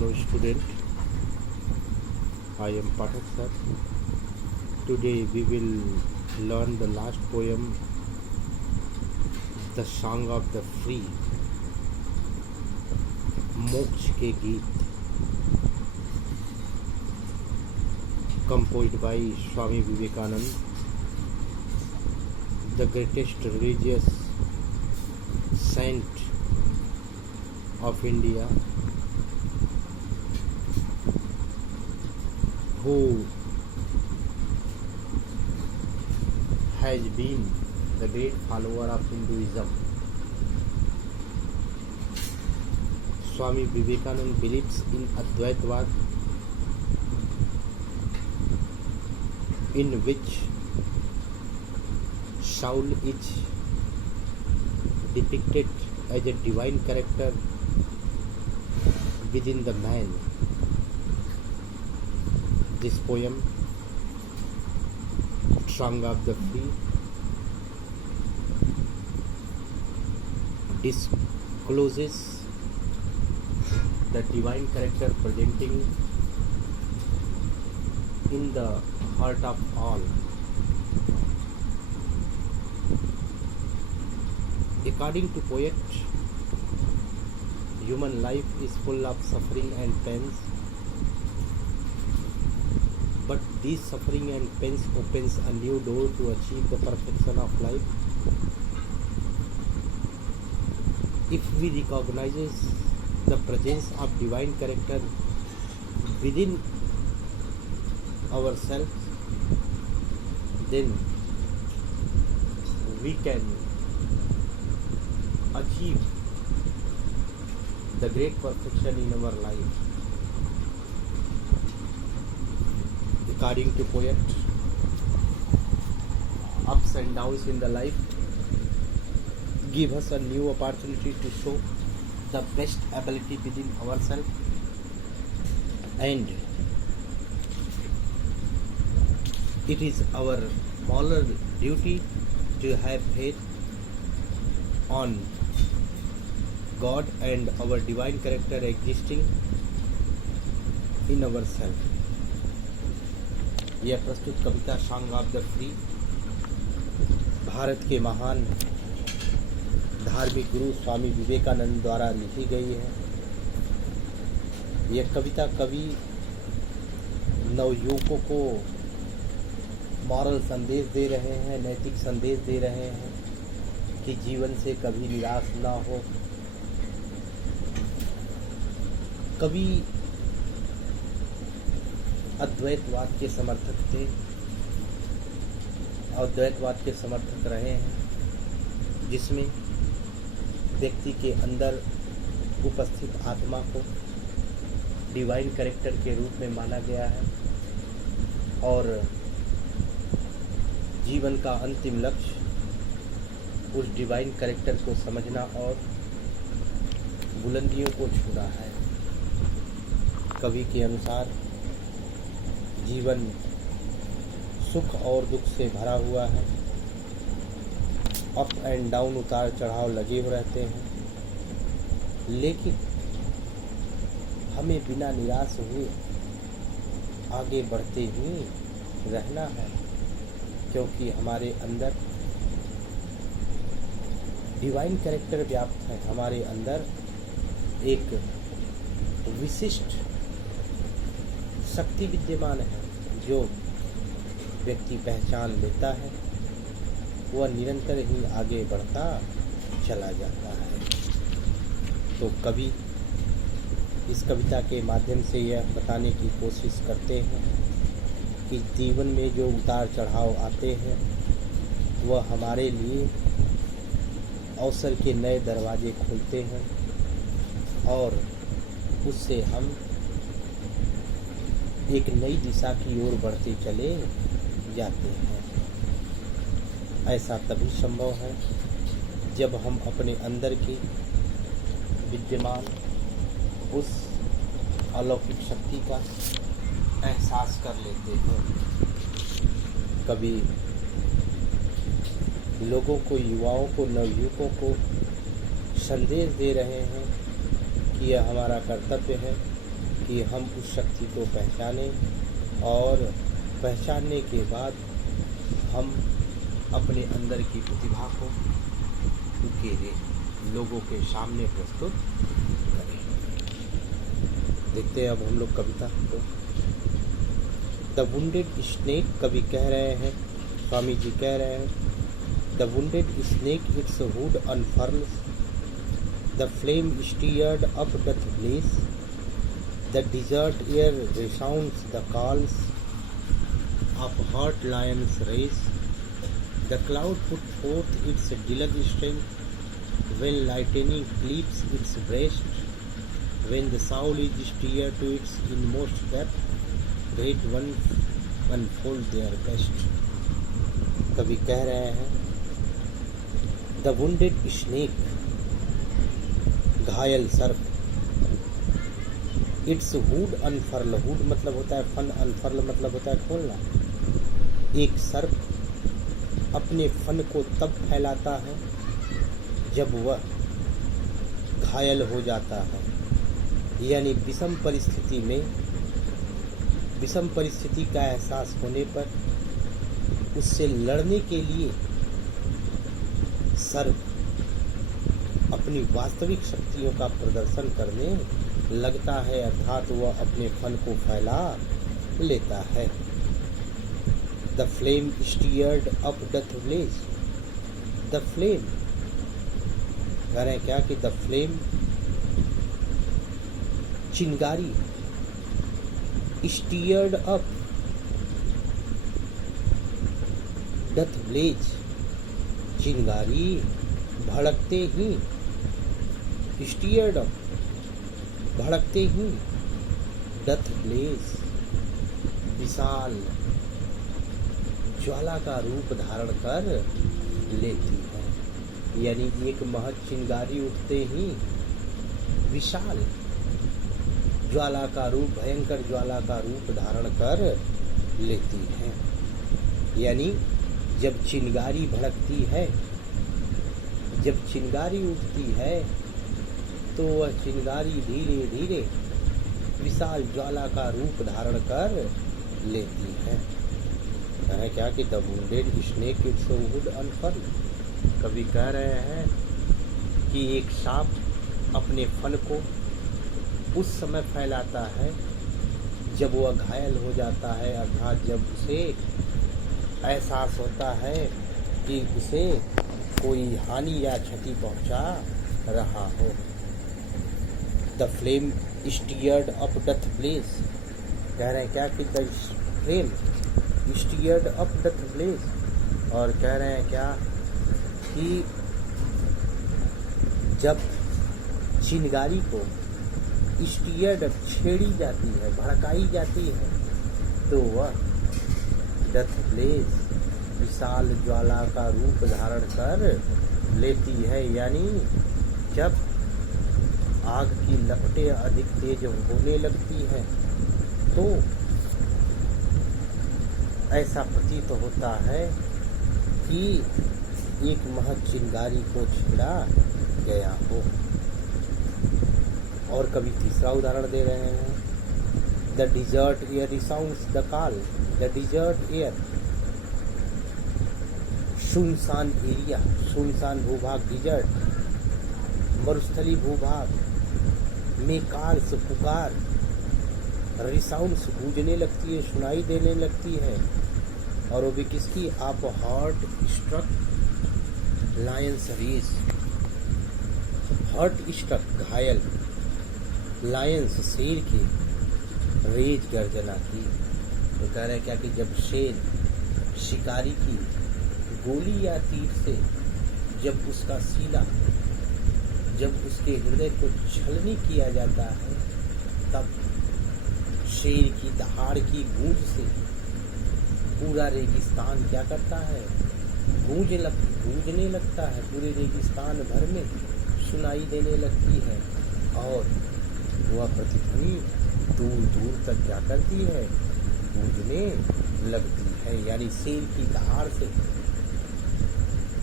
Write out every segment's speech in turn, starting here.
Hello student, I am Pathak sir. Today we will learn the last poem, The Song of the Free, मोक्ष के गीत, composed by Swami Vivekanand, the greatest religious saint of India, who has been the great follower of Hinduism. Swami Vivekananda believes in Advaitavad, in which soul is depicted as a divine character within the man. This poem, Song of the Free, discloses the divine character presenting in the heart of all. According to poet, human life is full of suffering and pains, but this suffering and pains opens a new door to achieve the perfection of life. If we recognize the presence of divine character within ourselves, then we can achieve the great perfection in our life. According to poet, ups and downs in the life give us a new opportunity to show the best ability within ourselves, and it is our moral duty to have faith on God and our divine character existing in ourselves. यह प्रस्तुत कविता song of the free Bharat के महान धार्मिक गुरु स्वामी विवेकानंद द्वारा लिखी गई है। यह कविता कवि नवयुवकों को मॉरल संदेश दे रहे हैं, नैतिक संदेश दे रहे हैं कि जीवन से कभी निराश ना हो। कवि अद्वैतवाद के समर्थक थे, अद्वैतवाद के समर्थक रहे हैं, जिसमें व्यक्ति के अंदर उपस्थित आत्मा को डिवाइन कैरेक्टर के रूप में माना गया है और जीवन का अंतिम लक्ष्य उस डिवाइन कैरेक्टर को समझना और बुलंदियों को छूना है। कवि के अनुसार जीवन सुख और दुख से भरा हुआ है, अप एंड डाउन, उतार चढ़ाव लगे हुए रहते हैं, लेकिन हमें बिना निराश हुए आगे बढ़ते ही रहना है, क्योंकि हमारे अंदर डिवाइन कैरेक्टर व्याप्त है। हमारे अंदर एक विशिष्ट शक्ति विद्यमान है, जो व्यक्ति पहचान लेता है वह निरंतर ही आगे बढ़ता चला जाता है। तो कवि इस कविता के माध्यम से यह बताने की कोशिश करते हैं कि जीवन में जो उतार चढ़ाव आते हैं वह हमारे लिए अवसर के नए दरवाजे खोलते हैं और उससे हम एक नई दिशा की ओर बढ़ते चले जाते हैं। ऐसा तभी संभव है जब हम अपने अंदर की विद्यमान उस अलौकिक शक्ति का एहसास कर लेते हैं। कभी लोगों को, युवाओं को, नवयुवकों को संदेश दे रहे हैं कि यह हमारा कर्तव्य है कि हम उस शक्ति को पहचानें और पहचानने के बाद हम अपने अंदर की प्रतिभा को उकेरे लोगों के सामने प्रस्तुत करें। देखते हैं अब हम लोग कविता को। द वुंडेड स्नेक, कवि कह रहे हैं, स्वामी जी कह रहे हैं, the wounded snake its hood unfurls, the flame stirred up doth blaze, the desert air resounds the calls of hot lions race, the cloud put forth its deluge strength, when lightning cleaves its breast, when the soul is stirred to its inmost depth, great ones unfold their best। कवि कह रहे हैं, the wounded snake, घायल सर्प, it's hood unfurl, hood मतलब होता है fun, unfurl मतलब होता है खोलना। एक सर्प अपने फन को तब फैलाता है जब वह घायल हो जाता है, यानी विषम परिस्थिति में, विषम परिस्थिति का एहसास होने पर उससे लड़ने के लिए सर्प अपनी वास्तविक शक्तियों का प्रदर्शन करने लगता है, अर्थात वह अपने फन को फैला लेता है। The flame stirred up doth blaze, the flame कह रहे हैं क्या कि द फ्लेम चिंगारी, स्टीयर्ड अप डथ ब्लेज, चिंगारी भड़कते ही, स्टीयर्ड अप भड़कते ही, डथ ब्लेज विशाल ज्वाला का रूप धारण कर लेती है, यानी एक महज चिंगारी उठते ही विशाल ज्वाला का रूप, भयंकर ज्वाला का रूप धारण कर लेती है। यानी जब चिंगारी भड़कती है, जब चिंगारी उठती है तो वह चिंगारी धीरे धीरे विशाल ज्वाला का रूप धारण कर लेती है। कहे क्या कि the wounded snake its hood unfurl, कवि कह रहे हैं कि एक सांप अपने फन को उस समय फैलाता है जब वह घायल हो जाता है, अर्थात जब उसे एहसास होता है कि उसे कोई हानि या क्षति पहुंचा रहा हो। The flame stirred up doth blaze, कह रहे हैं क्या कि the flame stirred up doth blaze, और कह रहे हैं क्या कि जब चिंगारी को स्टीयर्ड छेड़ी जाती है, भड़काई जाती है, तो वह डथ ब्लेज विशाल ज्वाला का रूप धारण कर लेती है, यानी जब आग की लपटें अधिक तेज होने लगती हैं तो ऐसा प्रतीत होता है कि एक महज चिंगारी को छेड़ा गया हो। और कभी तीसरा उदाहरण दे रहे हैं, the desert air resounds the call, the desert air, सुनसान एरिया, सुनसान भूभाग, डिजर्ट मरुस्थली भूभाग में कॉल्स पुकार, रिसाउंड्स गूंजने लगती है, सुनाई देने लगती है, और वो भी किसकी, आप heart struck lions rage, heart struck घायल लायंस शेर की रेज गर्जना की। तो कह रहे हैं क्या कि जब शेर शिकारी की गोली या तीर से जब उसका सीना, जब उसके हृदय को छलनी किया जाता है, तब शेर की दहाड़ की गूंज से पूरा रेगिस्तान क्या करता है, गूंजने लगता है, पूरे रेगिस्तान भर में सुनाई देने लगती है, और वह प्रतिध्वनि दूर दूर तक क्या करती है, गूंजने लगती है। यानी शेर की दहाड़ से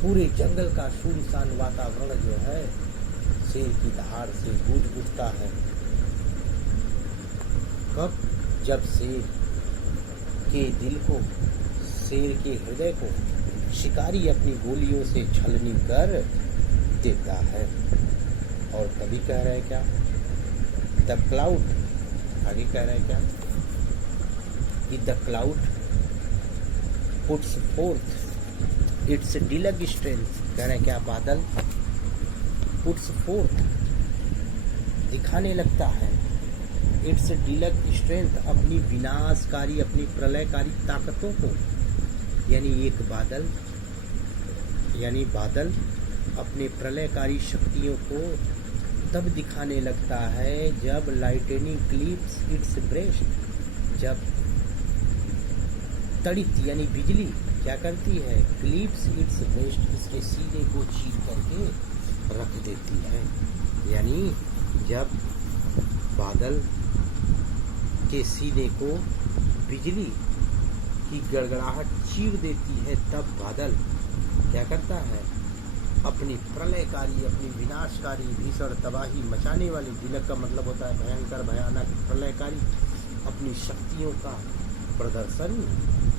पूरे जंगल का सुनसान वातावरण जो है शेर की दहाड़ से गूंज उठता है। कब? जब शेर के दिल को, शेर के हृदय को शिकारी अपनी गोलियों से छलनी कर देता है। और कभी कह रहा है क्या? द क्लाउड, आगे कह रहा है क्या कि the cloud puts forth its deluge strength. कह रहे हैं क्या? बादल पुट्स फोर्थ, दिखाने लगता है, इट्स डिलग स्ट्रेंथ, अपनी विनाशकारी, अपनी प्रलयकारी ताकतों को। यानी बादल अपने प्रलयकारी शक्तियों को तब दिखाने लगता है जब लाइटनिंग क्लिप्स इट्स ब्रेस्ट, जब तड़ित यानी बिजली क्या करती है? क्लिप्स इट्स ब्रेस्ट, इसके सीने को चीर करके रख देती है। यानी जब बादल के सीने को बिजली की गड़गड़ाहट चीर देती है, तब बादल क्या करता है? अपनी प्रलयकारी, अपनी विनाशकारी, भीषण तबाही मचाने वाली, डिलग का मतलब होता है भयंकर, भयानक, प्रलयकारी, अपनी शक्तियों का प्रदर्शन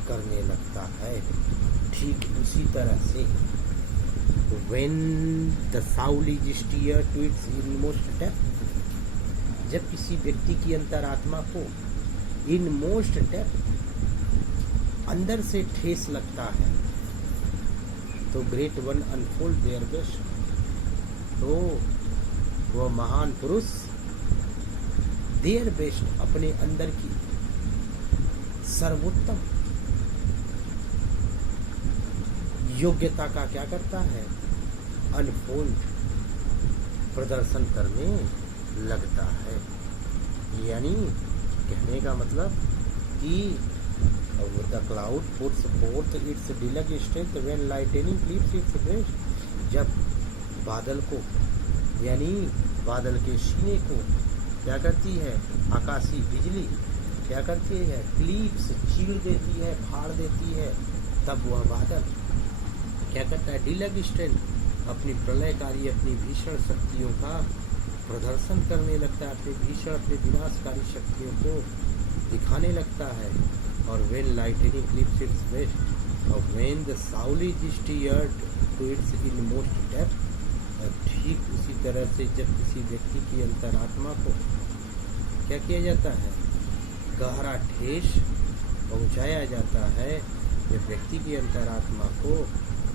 करने लगता है। ठीक उसी तरह से when the soul is steered to its inmost depth, जब किसी व्यक्ति की अंतरात्मा को इनमोस्ट डेप्थ, अंदर से ठेस लगता है, तो great one unfold their best, तो वह महान पुरुष देयर बेस्ट, अपने अंदर की सर्वोत्तम योग्यता का क्या करता है? अनफोल्ड, प्रदर्शन करने लगता है। यानी कहने का मतलब कि the cloud puts forth its deluge strength when lightning cleaves its breast, जब बादल को, यानी बादल के सीने को क्या करती है? आकाशीय बिजली क्या करती है? क्लिप्स, चीर देती है, फाड़ देती है, तब वह बादल क्या करता है? डिलग स्ट्रेंथ, अपनी प्रलयकारी, अपनी भीषण शक्तियों का प्रदर्शन करने लगता है, अपनी भीषण, अपनी विनाशकारी शक्तियों को दिखाने लगता है। और when lightning clips its breast, or when the soul is steered to its inmost depth, ठीक उसी तरह से जब किसी व्यक्ति की अंतरात्मा को क्या किया जाता है? गहरा ठेस पहुंचाया जाता है। जब व्यक्ति की अंतरात्मा को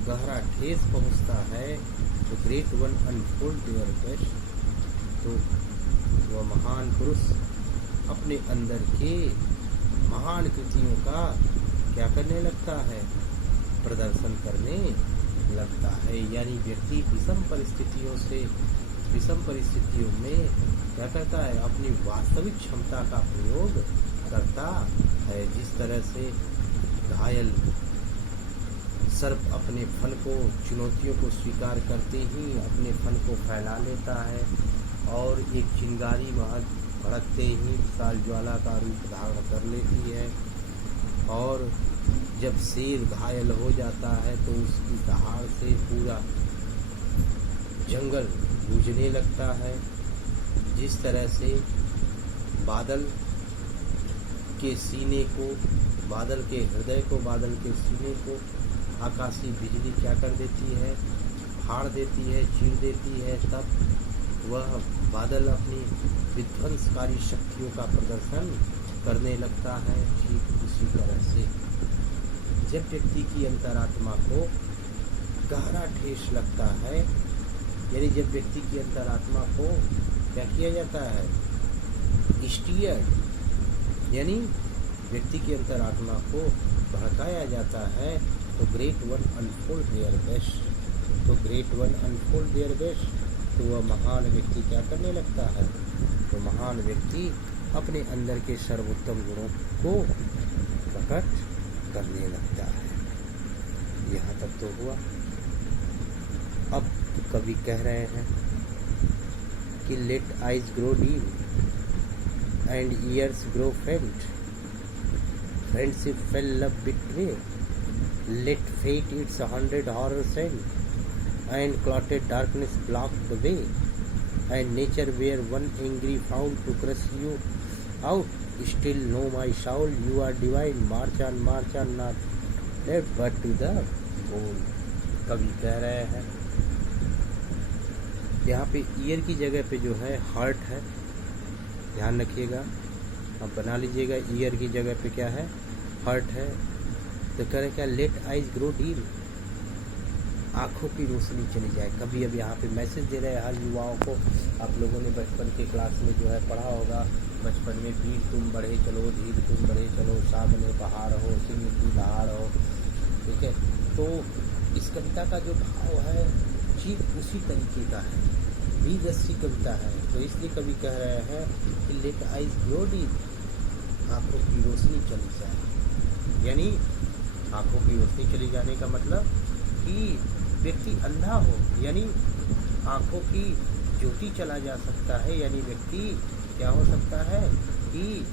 गहरा ठेस पहुंचता है तो great one unfold their best, तो वह महान पुरुष अपने अंदर के महान कृतियों का क्या करने लगता है? प्रदर्शन करने लगता है। यानी व्यक्ति विषम परिस्थितियों में क्या करता है? अपनी वास्तविक क्षमता का प्रयोग करता है। जिस तरह से घायल सर्प अपने फन को, चुनौतियों को स्वीकार करते ही अपने फन को फैला लेता है और एक चिंगारी वहाँ भड़कते ही विशाल ज्वाला का रूप धारण कर लेती है। और जब शेर घायल हो जाता है तो उसकी दहाड़ से पूरा जंगल गूंजने लगता है। जिस तरह से बादल के सीने को, बादल के हृदय को, बादल के सीने को आकाशीय बिजली क्या कर देती है? फाड़ देती है, चीर देती है, तब वह बादल अपनी विध्वंसकारी शक्तियों का प्रदर्शन करने लगता है। ठीक उसी तरह से जब व्यक्ति की अंतरात्मा को गहरा ठेस लगता है, यानी जब व्यक्ति की अंतरात्मा को क्या किया जाता है? स्टीयर्ड, यानी व्यक्ति की अंतरात्मा को भड़काया जाता है, तो great one unfold their best, तो great one unfold their best, तो वह महान व्यक्ति क्या करने लगता है? तो महान व्यक्ति अपने अंदर के सर्वोत्तम गुणों को प्रकट करने लगता है। यहाँ तक तो हुआ। अब कवि कह रहे हैं कि let eyes grow dim and ears grow faint, friendship fail love betray, let fate its 100 horror send, and clotted darkness block the way, and nature where one angry found to crush you out, still know my soul, you are divine, march on, not left but to the goal। कवि कह रहे हैं यहाँ पे year की जगह पे जो है हार्ट है, ध्यान रखिएगा, अब बना लीजिएगा ईयर की जगह पे क्या है, हार्ट है। तो कह रहे क्या, लेट आइज ग्रो डीप, आँखों की रोशनी चली जाए। कभी अब यहाँ पे मैसेज दे रहे हैं हर युवाओं को। आप लोगों ने बचपन के क्लास में जो है पढ़ा होगा, बचपन में वीर तुम बढ़े चलो, धीर तुम बढ़े चलो, सामने पहाड़ हो, सिंह की दहाड़ हो, ठीक है। तो इस कविता का जो भाव है ठीक उसी तरीके का है, भी जैसी कविता है। तो इसलिए कवि कह रहे हैं कि लेट आइज ग्रो डीप, आँखों की रोशनी चली जाए। यानी आँखों की रोशनी चली जाने का मतलब कि व्यक्ति अंधा हो, यानी आँखों की ज्योति चला जा सकता है, यानी व्यक्ति क्या हो सकता है कि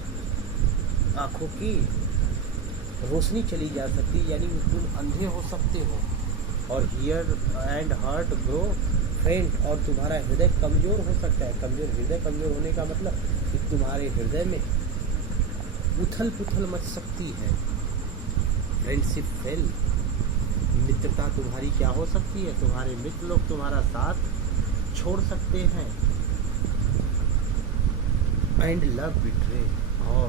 आँखों की रोशनी चली जा सकती है, यानी तुम अंधे हो सकते हो। और हियर एंड हार्ट ग्रो फेंट, और तुम्हारा हृदय कमज़ोर हो सकता है। कमज़ोर, हृदय कमज़ोर होने का मतलब कि तुम्हारे हृदय में उथल पुथल मच सकती है। फ्रेंडशिप फेल, मित्रता तुम्हारी क्या हो सकती है, तुम्हारे मित्र लोग तुम्हारा साथ छोड़ सकते हैं। एंड लव बिट्रे, और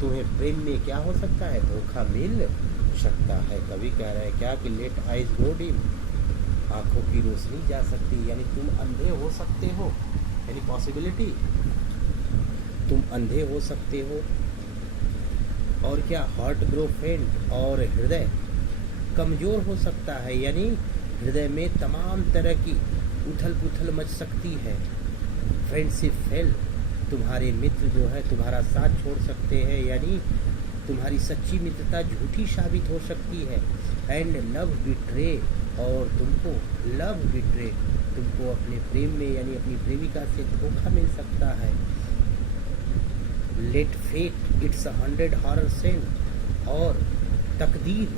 तुम्हें प्रेम में क्या हो सकता है, धोखा मिल सकता है। कभी कह रहे हैं क्या कि लेट आइज ग्रो डीप, आंखों की रोशनी जा सकती है, यानी तुम अंधे हो सकते हो, यानी पॉसिबिलिटी, तुम अंधे हो सकते हो। और क्या, हार्ट ग्रो फेंट, और हृदय कमज़ोर हो सकता है, यानी हृदय में तमाम तरह की उथल पुथल मच सकती है। फ्रेंडशिप फेल, तुम्हारे मित्र जो है तुम्हारा साथ छोड़ सकते हैं, यानी तुम्हारी सच्ची मित्रता झूठी साबित हो सकती है। एंड लव बिट्रे, और तुमको लव बिट्रे, तुमको अपने प्रेम में यानी अपनी प्रेमिका से धोखा मिल सकता है। Let fate its 100 horror send, और तकदीर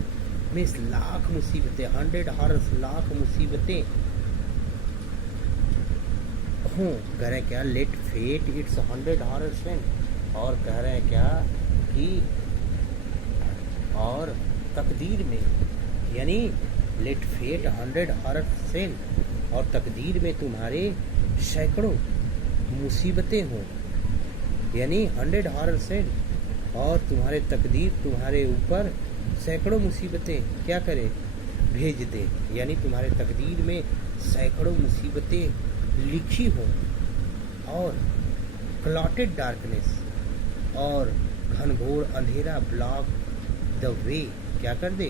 में लाख मुसीबतें, 100 हॉरर, लाख मुसीबतें हों। कह रहे हैं क्या, let fate its 100 horror send, और कह रहे हैं क्या कि और तकदीर में, यानी लेट फेट 100 हॉरर सेंट, और तकदीर में तुम्हारे सैकड़ों मुसीबतें हों, यानी 100 हॉरर सेंट, और तुम्हारे तकदीर तुम्हारे ऊपर सैकड़ों मुसीबतें क्या करे, भेज दे, यानी तुम्हारे तकदीर में सैकड़ों मुसीबतें लिखी हों। और क्लॉटेड डार्कनेस, और घनघोर अंधेरा ब्लॉक द वे, क्या कर दे,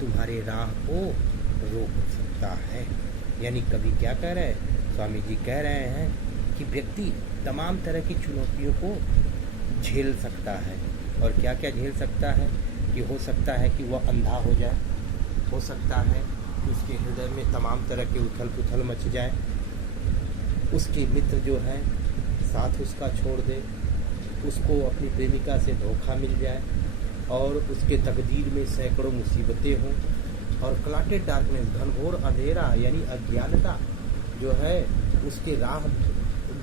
तुम्हारे राह को रोक सकता है। यानी कवि क्या कह रहे हैं, स्वामी जी कह रहे हैं कि व्यक्ति तमाम तरह की चुनौतियों को झेल सकता है। और क्या क्या झेल सकता है, कि हो सकता है कि वह अंधा हो जाए, हो सकता है कि उसके हृदय में तमाम तरह के उथल पुथल मच जाए, उसके मित्र जो है साथ उसका छोड़ दे, उसको अपनी प्रेमिका से धोखा मिल जाए, और उसके तकदीर में सैकड़ों मुसीबतें हों। और क्लॉटेड डार्कनेस, घनघोर अंधेरा, यानी अज्ञानता जो है उसके राह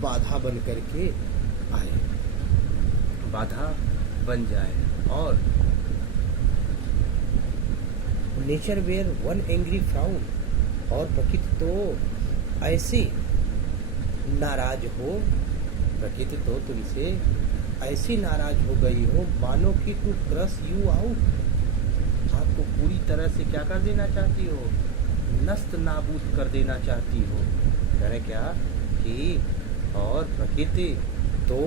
बाधा बन करके आए, बाधा बन जाए। और nature wear one angry frown, और प्रकृति तो ऐसे नाराज हो, प्रकृति तो तुमसे ऐसी नाराज हो गई हो मानो कि टू क्रश यू आउट, आपको पूरी तरह से क्या कर देना चाहती हो, नष्ट नाबूद कर देना चाहती हो। कह रहे क्या कि और प्रकृति तो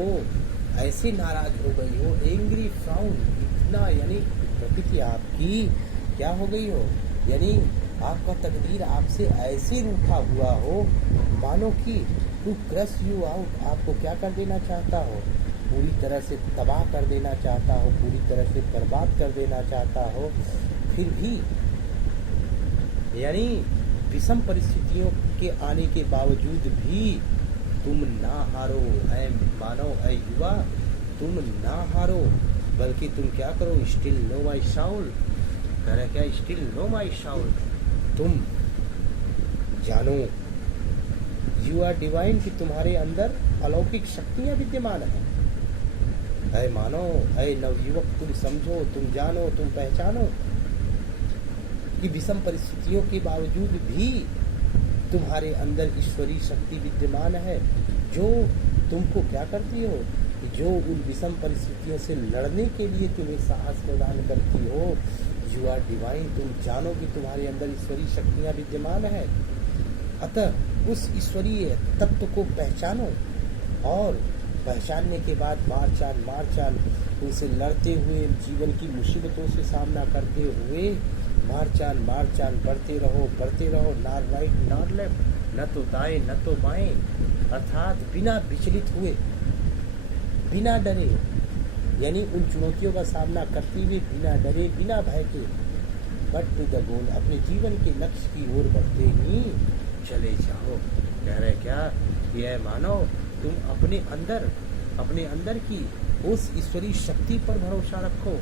ऐसे नाराज हो गई हो, एंग्री फ्राउन, इतना यानी प्रकृति आपकी क्या हो गई हो, यानी आपका तकदीर आपसे ऐसे रूठा हुआ हो मानो कि टू क्रश यू आउट, आपको क्या कर देना चाहता हो, पूरी तरह से तबाह कर देना चाहता हो, पूरी तरह से बर्बाद कर देना चाहता हो। फिर भी यानी विषम परिस्थितियों के आने के बावजूद भी तुम ना हारो, ऐ मानव, ऐ युवा, तुम ना हारो, बल्कि तुम क्या करो, स्टिल नो माई शाउल। कह रहे क्या, स्टिल नो माई शाउल, तुम जानो यू आर डिवाइन, कि तुम्हारे अंदर अलौकिक शक्तियां विद्यमान हैं। अय मानो, अय नवयुवक, तुम समझो, तुम जानो, तुम पहचानो कि विषम परिस्थितियों के बावजूद भी तुम्हारे अंदर ईश्वरीय शक्ति विद्यमान है, जो तुमको क्या करती हो, जो उन विषम परिस्थितियों से लड़ने के लिए तुम्हें साहस प्रदान करती हो। यू आर डिवाइन, तुम जानो कि तुम्हारे अंदर ईश्वरीय शक्तियां विद्यमान है। अतः उस ईश्वरीय तत्व को पहचानो, और पहचानने के बाद मार चाल उनसे लड़ते हुए, जीवन की मुसीबतों से सामना करते हुए मार चाल बढ़ते रहो, नॉट राइट नॉट लेफ्ट, न तो दाएं न तो बाएं, अर्थात बिना विचलित हुए, बिना डरे, यानी उन चुनौतियों का सामना करते हुए बिना डरे, बिना भय के, बट टू द गोल, अपने जीवन के लक्ष्य की ओर बढ़ते ही चले जाओ। कह रहे क्या, यह मानो, तुम अपने अंदर की उस ईश्वरीय शक्ति पर भरोसा रखो,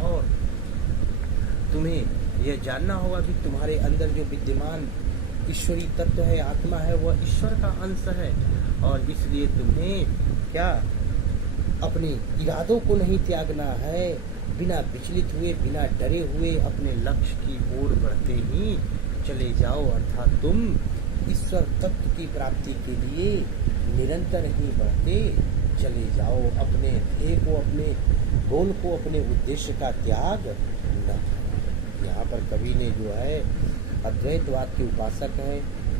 और तुम्हें यह जानना होगा कि तुम्हारे अंदर जो विद्यमान ईश्वरीय तत्व है, आत्मा है, वह ईश्वर का अंश है। और इसलिए तुम्हें क्या, अपने इरादों को नहीं त्यागना है, बिना विचलित हुए, बिना डरे हुए अपने लक्ष्य की ओर बढ़ते ही चले जाओ। अर्थात तुम ईश्वर तत्व की प्राप्ति के लिए निरंतर ही बढ़ते चले जाओ। अपने ध्येय को, अपने गोल को, अपने उद्देश्य का त्याग न। यहाँ पर कवि ने जो है अद्वैतवाद के उपासक हैं,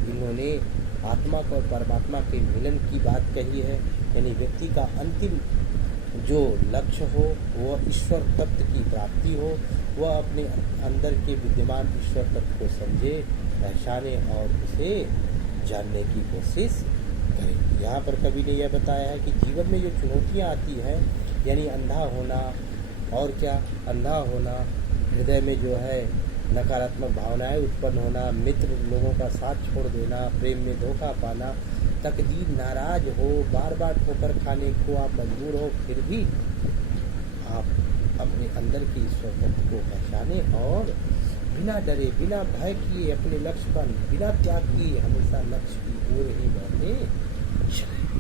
इन्होंने आत्मा और परमात्मा के मिलन की बात कही है। यानी व्यक्ति का अंतिम जो लक्ष्य हो वह ईश्वर तत्व की प्राप्ति हो, वह अपने अंदर के विद्यमान ईश्वर तत्व को समझे, पहचाने और उसे जानने की कोशिश करें। यहाँ पर कवि ने यह बताया है कि जीवन में जो चुनौतियाँ आती हैं, यानी अंधा होना, और क्या, अंधा होना, हृदय में जो है नकारात्मक भावनाएं उत्पन्न होना, मित्र लोगों का साथ छोड़ देना, प्रेम में धोखा पाना, तकदीर नाराज हो, बार बार ठोकर खाने को आप मजबूर हो, फिर भी आप अपने अंदर के ईश्वर तत्व को पहचाने और बिना डरे, बिना भय किए, अपने लक्ष्य पर बिना त्याग किए हमेशा लक्ष्य की ओर ही बढ़ते चले।